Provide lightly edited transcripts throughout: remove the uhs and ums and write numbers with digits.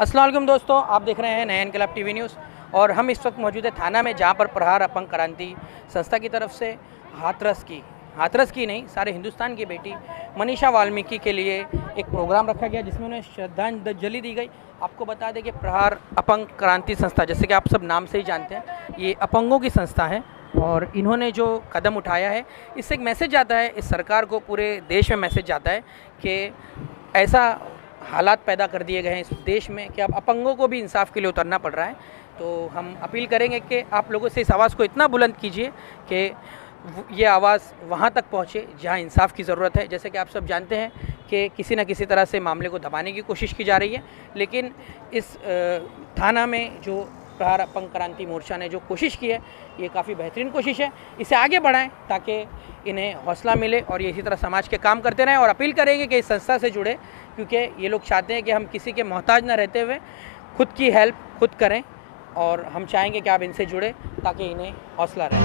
अस्सलाम वालेकुम दोस्तों, आप देख रहे हैं नया इनकलाब टीवी न्यूज़ और हम इस वक्त मौजूद है थाना में, जहां पर प्रहार अपंग क्रांति संस्था की तरफ से हाथरस की नहीं सारे हिंदुस्तान की बेटी मनीषा वाल्मीकि के लिए एक प्रोग्राम रखा गया जिसमें उन्हें श्रद्धांजलि दी गई। आपको बता दें कि प्रहार अपंग क्रांति संस्था, जैसे कि आप सब नाम से ही जानते हैं, ये अपंगों की संस्था है और इन्होंने जो कदम उठाया है इससे एक मैसेज जाता है, इस सरकार को पूरे देश में मैसेज जाता है कि ऐसा हालात पैदा कर दिए गए हैं इस देश में कि अब अपंगों को भी इंसाफ के लिए उतरना पड़ रहा है। तो हम अपील करेंगे कि आप लोगों से इस आवाज़ को इतना बुलंद कीजिए कि ये आवाज़ वहाँ तक पहुँचे जहाँ इंसाफ की ज़रूरत है। जैसे कि आप सब जानते हैं कि किसी न किसी तरह से मामले को दबाने की कोशिश की जा रही है, लेकिन इस थाना में जो प्रहार अपंग क्रांति मोर्चा ने जो कोशिश की है ये काफ़ी बेहतरीन कोशिश है। इसे आगे बढ़ाएं ताकि इन्हें हौसला मिले और ये इसी तरह समाज के काम करते रहें। और अपील करेंगे कि इस संस्था से जुड़े, क्योंकि ये लोग चाहते हैं कि हम किसी के मोहताज न रहते हुए खुद की हेल्प खुद करें, और हम चाहेंगे कि आप इनसे जुड़े ताकि इन्हें हौसला रहे।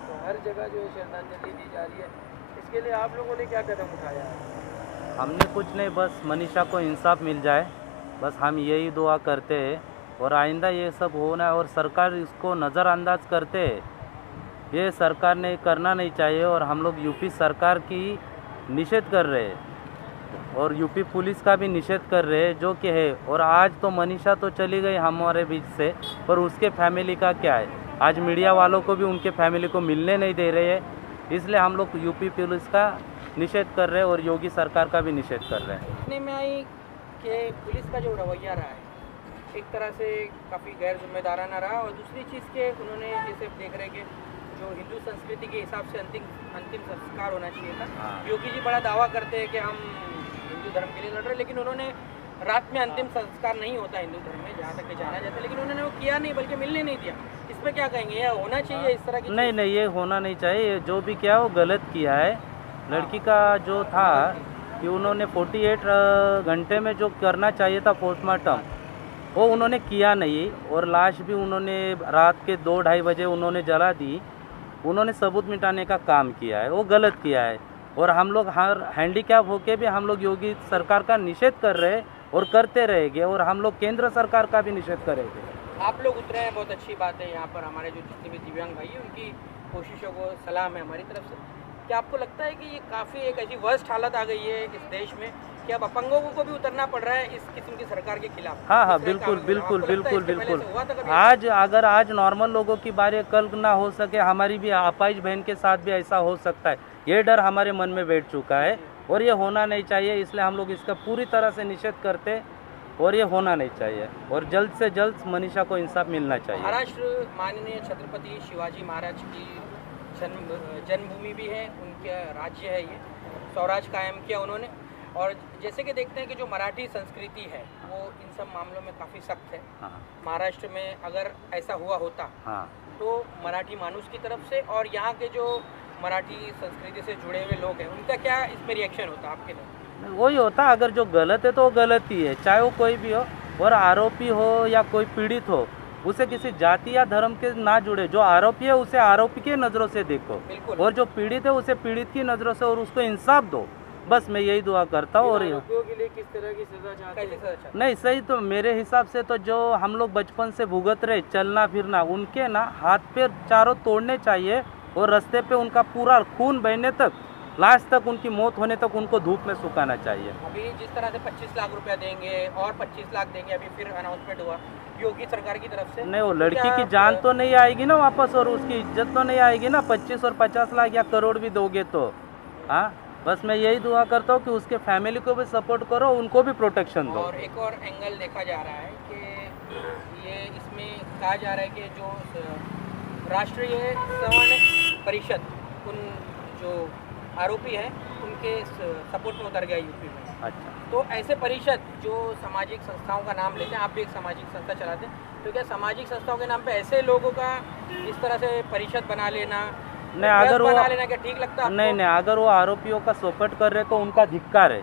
तो हर जगह जो श्रद्धांजलि दी जा रही है, इसके लिए आप लोगों ने क्या कदम उठाया है? हमने कुछ नहीं, बस मनीषा को इंसाफ मिल जाए, बस हम यही दुआ करते हैं। और आइंदा ये सब होना है और सरकार इसको नज़रअंदाज करते हैं, ये सरकार ने करना नहीं चाहिए। और हम लोग यूपी सरकार की निषेध कर रहे हैं और यूपी पुलिस का भी निषेध कर रहे हैं जो कि है। और आज तो मनीषा तो चली गई हमारे बीच से, पर उसके फैमिली का क्या है? आज मीडिया वालों को भी उनके फैमिली को मिलने नहीं दे रहे हैं, इसलिए हम लोग यूपी पुलिस का निषेध कर रहे हैं और योगी सरकार का भी निषेध कर रहे हैं। देखने में आई कि पुलिस का जो रवैया रहा है एक तरह से काफ़ी गैर जिम्मेदाराना रहा, और दूसरी चीज़ के उन्होंने जैसे देख रहे कि जो हिंदू संस्कृति के हिसाब से अंतिम संस्कार होना चाहिए था। योगी जी बड़ा दावा करते हैं कि हम हिंदू धर्म के लिए लड़ रहे हैं, लेकिन उन्होंने रात में अंतिम संस्कार नहीं होता हिंदू धर्म में, जहाँ तक कि जाना जाता है, लेकिन उन्होंने वो किया नहीं, बल्कि मिलने नहीं दिया। इस पर क्या कहेंगे? यह होना चाहिए इस तरह की? नहीं, ये होना नहीं चाहिए। जो भी किया वो गलत किया है। लड़की का जो था कि उन्होंने 48 घंटे में जो करना चाहिए था पोस्टमार्टम, वो उन्होंने किया नहीं, और लाश भी उन्होंने रात के 2-2:30 बजे उन्होंने जला दी। उन्होंने सबूत मिटाने का काम किया है, वो गलत किया है। और हम लोग हर हैंडीकैप होके भी हम लोग योगी सरकार का निषेध कर रहे हैं और करते रहेंगे, और हम लोग केंद्र सरकार का भी निषेध करेंगे। आप लोग उतरे हैं, बहुत अच्छी बात है। यहाँ पर हमारे जो जितने भी दिव्यांग भाई हैं उनकी कोशिशों को सलाम है हमारी तरफ से। क्या आपको लगता है कि ये काफ़ी एक ऐसी वर्स्ट हालत आ गई है इस देश में कि अब अपंगों को भी उतरना पड़ रहा है इस किस्म की सरकार के खिलाफ? हाँ, बिल्कुल। आज नॉर्मल लोगों की बारी कल ना हो सके, हमारी भी अपाहिज बहन के साथ भी ऐसा हो सकता है, ये डर हमारे मन में बैठ चुका है और ये होना नहीं चाहिए। इसलिए हम लोग इसका पूरी तरह से निषेध करते और ये होना नहीं चाहिए, और जल्द से जल्द मनीषा को इंसाफ मिलना चाहिए। महाराष्ट्र माननीय छत्रपति शिवाजी महाराज की जन्मभूमि भी है, उनका राज्य है, ये स्वराज कायम किया उन्होंने। और जैसे कि देखते हैं कि जो मराठी संस्कृति है वो इन सब मामलों में काफ़ी सख्त है। महाराष्ट्र में अगर ऐसा हुआ होता तो मराठी मानुस की तरफ से और यहाँ के जो मराठी संस्कृति से जुड़े हुए लोग हैं उनका क्या इसमें रिएक्शन होता आपके लिए? वही होता, अगर जो गलत है तो वो गलत ही है, चाहे वो कोई भी हो, और आरोपी हो या कोई पीड़ित हो, उसे किसी जाति या धर्म के ना जुड़े। जो आरोपी है उसे आरोपी की नज़रों से देखो, और जो पीड़ित है उसे पीड़ित की नज़रों से, और उसको इंसाफ दो। बस मैं यही दुआ करता हूँ। और आरोपियों के लिए किस तरह की सजा चाहते हैं? नहीं, सही तो मेरे हिसाब से तो जो हम लोग बचपन से भुगत रहे चलना फिरना, उनके ना हाथ पैर चारों तोड़ने चाहिए, और रास्ते पे उनका पूरा खून बहने तक, लास्ट तक, उनकी मौत होने तक उनको धूप में सुखाना चाहिए। अभी जिस तरह से 25 लाख रुपया देंगे और 25 लाख देंगे, अभी फिर अनाउंसमेंट हुआ योगी सरकार की तरफ से। नहीं, वो लड़की की जान तो नहीं आएगी ना वापस, और उसकी इज्जत तो नहीं आएगी ना। 25 और 50 लाख या करोड़ भी दोगे तो हाँ, बस मैं यही दुआ करता हूँ कि उसके फैमिली को भी सपोर्ट करो, उनको भी प्रोटेक्शन दो। और एक और एंगल देखा जा रहा है कि ये इसमें कहा जा रहा है कि जो राष्ट्रीय सवर्ण परिषद, उन जो आरोपी हैं उनके सपोर्ट में उतर गया यूपी में। अच्छा, तो ऐसे परिषद जो सामाजिक संस्थाओं का नाम लेते हैं, आप भी एक सामाजिक संस्था चलाते हैं, तो क्या सामाजिक संस्थाओं के नाम पे ऐसे लोगों का इस तरह से परिषद बना लेना, नहीं, अगर वो बना लेना क्या ठीक लगता है? नहीं, अगर वो आरोपियों का सपोर्ट कर रहे तो उनका धिक्कार है।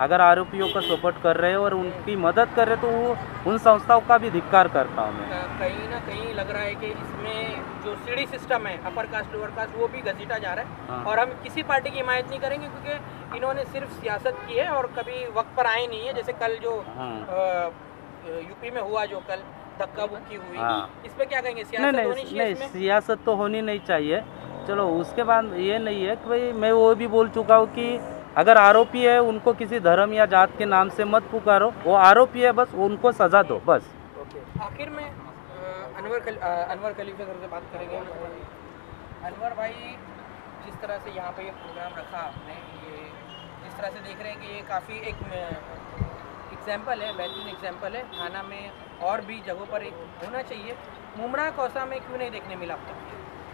अगर आरोपियों को सपोर्ट कर रहे हैं और उनकी मदद कर रहे तो वो उन संस्थाओं का भी धिक्कार करता हूँ मैं। कहीं ना कहीं लग रहा है कि इसमें जो सीढ़ी सिस्टम है, अपर कास्ट लोअर कास्ट, वो भी घसीटा जा रहा है। हाँ। और हम किसी पार्टी की हिमायत नहीं करेंगे क्योंकि इन्होंने सिर्फ सियासत की है और कभी वक्त पर आए नहीं है। जैसे कल जो यूपी में हुआ, जो कल धक्का बुक्की हुई, इस पे क्या कहेंगे? सियासत होनी चाहिए इसमें? सियासत तो होनी नहीं चाहिए। चलो उसके बाद ये नहीं है कि भाई मैं वो भी बोल चुका हूँ कि अगर आरोपी है उनको किसी धर्म या जात के नाम से मत पुकारो, वो आरोपी है बस उनको सजा दो बस। आखिर में अनवर खलीफा सर से बात करेंगे। अनवर भाई, जिस तरह से यहाँ पे ये प्रोग्राम रखा आपने, ये जिस तरह से देख रहे हैं कि ये काफ़ी एक एग्जाम्पल है, बेहतरीन एग्जाम्पल है। थाना में और भी जगहों पर एक होना चाहिए। मुमरा कौसा में क्यों नहीं देखने मिला अब तक?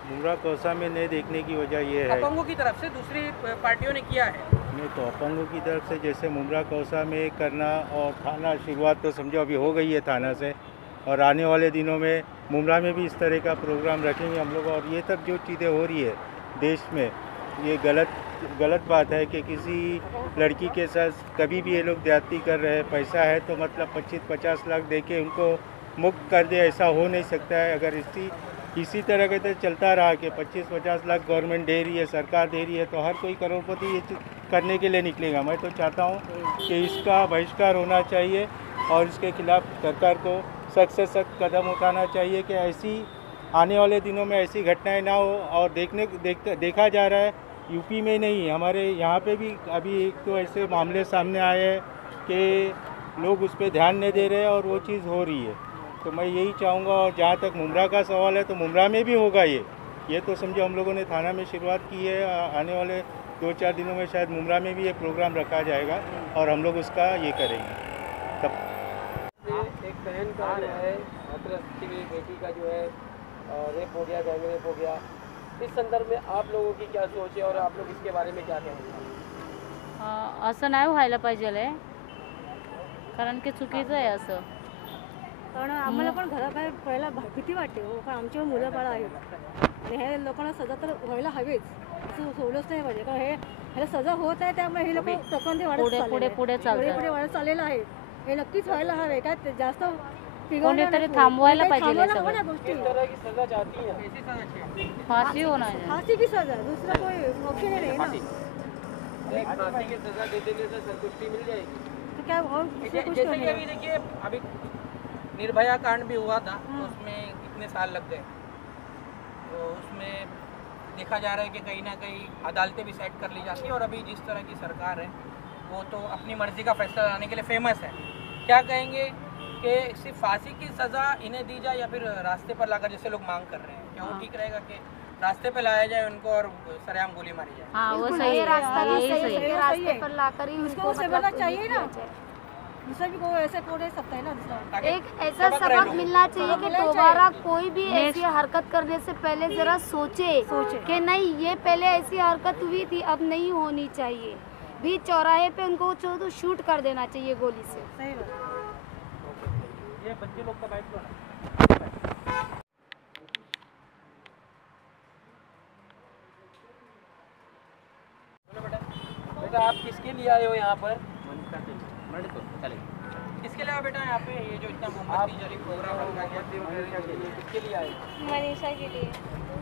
मुमरा कौसा में नहीं देखने की वजह ये है, अपंगों की तरफ से दूसरी पार्टियों ने किया है। नहीं तो अपंगों की तरफ से जैसे मुमरा कौसा में करना, और थाना शुरुआत तो समझो अभी हो गई है थाना से, और आने वाले दिनों में मुमरा में भी इस तरह का प्रोग्राम रखेंगे हम लोग। और ये सब जो चीज़ें हो रही है देश में, ये गलत बात है कि किसी लड़की के साथ कभी भी ये लोग ज्यादती कर रहे हैं। पैसा है तो मतलब 25-50 लाख दे के उनको मुक्त कर दे, ऐसा हो नहीं सकता है। अगर इसी तरह के तो चलता रहा कि 25-50 लाख गवर्नमेंट दे रही है, सरकार दे रही है, तो हर कोई करोड़पति ये करने के लिए निकलेगा। मैं तो चाहता हूँ कि इसका बहिष्कार होना चाहिए और इसके खिलाफ सरकार को सख्त से सख्त कदम उठाना चाहिए कि ऐसी आने वाले दिनों में ऐसी घटनाएं ना हो। और देखा जा रहा है यूपी में नहीं, हमारे यहाँ पे भी अभी एक तो ऐसे मामले सामने आए हैं कि लोग उस पर ध्यान नहीं दे रहे हैं और वो चीज़ हो रही है। तो मैं यही चाहूँगा। और जहाँ तक मुमरा का सवाल है तो मुमरा में भी होगा ये तो समझो हम लोगों ने थाना में शुरुआत की है। आने वाले 2-4 दिनों में शायद मुमरा में भी ये प्रोग्राम रखा जाएगा और हम लोग उसका ये करेंगे। तब एक बहन का जो है हाथरस की बेटी का जो है रेप हो गया, गैंग रेप हो गया, इस संदर्भ में आप लोगों की क्या सोच है और आप लोग इसके बारे में क्या कहेंगे? असं नाही व्हायला पाहिजे, कारण की चुकीचं आहे असं। कारण आम्हाला पण घराबाहेर पडायला भीती वाटते हो, कारण आमच्यावर मुलं बाळ आहेत आणि हे लोकांना सजा तर व्हायला हवीच, असं सोडलंच नाही पाहिजे। कारण ह्याला सजा होत आहे त्यामुळे हे लोक प्रकरण पुढे वाढत चाललेलं आहे। हे नक्कीच व्हायला हवे, काय जास्त कोणीतरी थांबवायला पाहिजे सगळं गोष्टी। किस तरह की सजा चाहती है? कैसी सजा चाहिए? फाशी होना है, फांसी की सजा, दूसरा कोई ऑप्शन नहीं है ना। फांसी की सजा दे देने से संतुष्टि मिल जाएगी तो क्या और जैसे कि अभी देखिए, अभी निर्भया कांड भी हुआ था, तो उसमें कितने साल लग गए। तो उसमें देखा जा रहा है कि कहीं ना कहीं अदालतें भी सेट कर ली जाती हैं। और अभी जिस तरह की सरकार है वो तो अपनी मर्जी का फैसला लाने के लिए फेमस है। क्या कहेंगे कि सिर्फ फांसी की सज़ा इन्हें दी जाए या फिर रास्ते पर लाकर, जैसे लोग मांग कर रहे हैं, क्या वो ठीक रहेगा कि रास्ते पर लाया जाए उनको और सरेआम गोली मारी जाए? हाँ, वो सही है, यही सही है। रास्ते पर लाकर ही उसको समझना चाहिए ना। दूसरा भी कोई ऐसे को नहीं सकता है ना। दूसरा एक ऐसा सबक मिलना चाहिए कि दोबारा कोई भी ऐसी हरकत करने से पहले जरा सोचे कि नहीं ये पहले ऐसी हरकत हुई थी, अब नहीं होनी चाहिए। भी चौराहे पे उनको तो शूट कर देना चाहिए गोली से। सही बात। ये बच्चे लोग का दायित्व है। बेटा आप किसके लिए आए हो यहाँ पर? किसके लिए बेटा यहाँ पे ये जो इतना मोमबत्ती जली प्रोग्राम रखा गया, किसके लिए आए? मनीषा के लिए।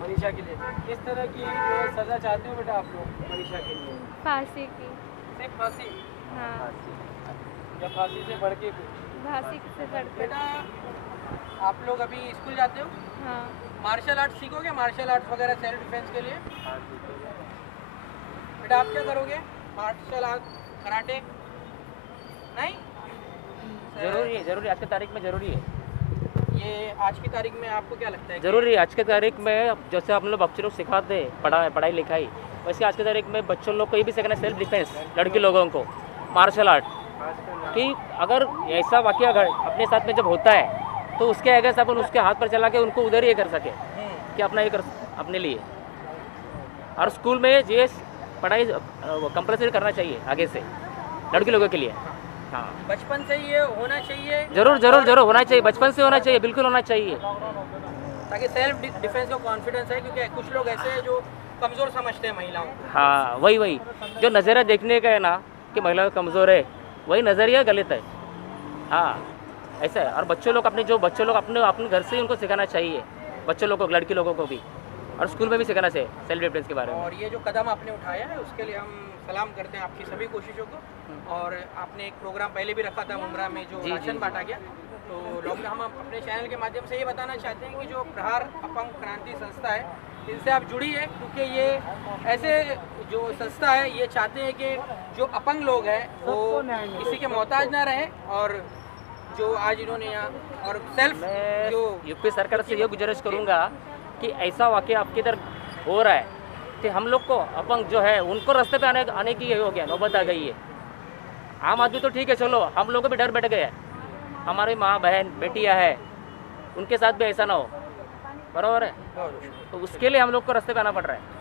मनीषा के लिए। किस तरह की जो है सजा चाहते हो बेटा आप लोग मनीषा के लिए? फांसी की। सिर्फ फांसी? हाँ, या फांसी से बढ़ के कुछ? फांसी से बढ़कर। बेटा आप लोग अभी स्कूल जाते हो? हाँ। मार्शल आर्ट सीखोगे? मार्शल आर्ट वगैरह सेल्फ डिफेंस के लिए? बेटा आप क्या करोगे? Martial art, karate? नहीं? जरूरी आज की तारीख में जरूरी है। ये आज की तारीख में आपको क्या लगता है? जरूरी आज की तारीख में जैसे हम लोग बच्चे लोग सिखाते हैं पढ़ाई लिखाई, वैसे आज की तारीख में बच्चों लोग को भी सीखना सेल्फ डिफेंस, लड़की लोगों को मार्शल आर्ट। कि अगर ऐसा वाकया अपने साथ में जब होता है तो उसके अगेंस्ट अपन उसके हाथ पर चला के उनको उधर ही कर सके कि अपना ये कर अपने लिए। और स्कूल में ये पढ़ाई कंपलसरी करना चाहिए आगे से लड़की लोगों के लिए। हाँ, बचपन से ये होना चाहिए। जरूर होना चाहिए, बचपन से होना चाहिए, बिल्कुल होना चाहिए, ताकि सेल्फ डिफेंस का कॉन्फिडेंस है। क्योंकि कुछ लोग ऐसे हैं जो कमज़ोर समझते हैं महिलाओं को। हाँ, वही जो नज़ारा देखने का है ना, कि महिला कमज़ोर है, वही नज़रिया गलत है। हाँ ऐसा है। और बच्चों लोग अपने घर से ही उनको सिखाना चाहिए, बच्चों लोगों को, लड़की लोगों को भी, और स्कूल में भी सिखाना चाहिए सेल्फ डिफेंस के बारे में। और ये जो कदम आपने उठाया है उसके लिए हम सलाम करते हैं आपकी सभी कोशिशों को। और आपने एक प्रोग्राम पहले भी रखा था मुंब्रा में जो राशन बांटा गया, तो लोग हम अपने चैनल के माध्यम से ये बताना चाहते हैं कि जो प्रहार अपंग क्रांति संस्था है, इनसे आप जुड़ी है, क्योंकि ये ऐसे जो संस्था है ये चाहते हैं कि जो अपंग लोग हैं वो किसी के मोहताज ना रहें। और जो आज इन्होंने यहाँ और सेल्फ जो यूपी सरकार से ये गुजारिश करूँगा कि ऐसा वाकया आपके इधर हो रहा है कि हम लोग को अपंग जो है उनको रास्ते पे आने की हो गया, नौबत आ गई है। आम आदमी तो ठीक है, चलो हम लोग को भी डर बैठ गया, हमारी माँ बहन बेटियाँ है, उनके साथ भी ऐसा ना हो, बराबर है। तो उसके लिए हम लोग को रास्ते पे आना पड़ रहा है।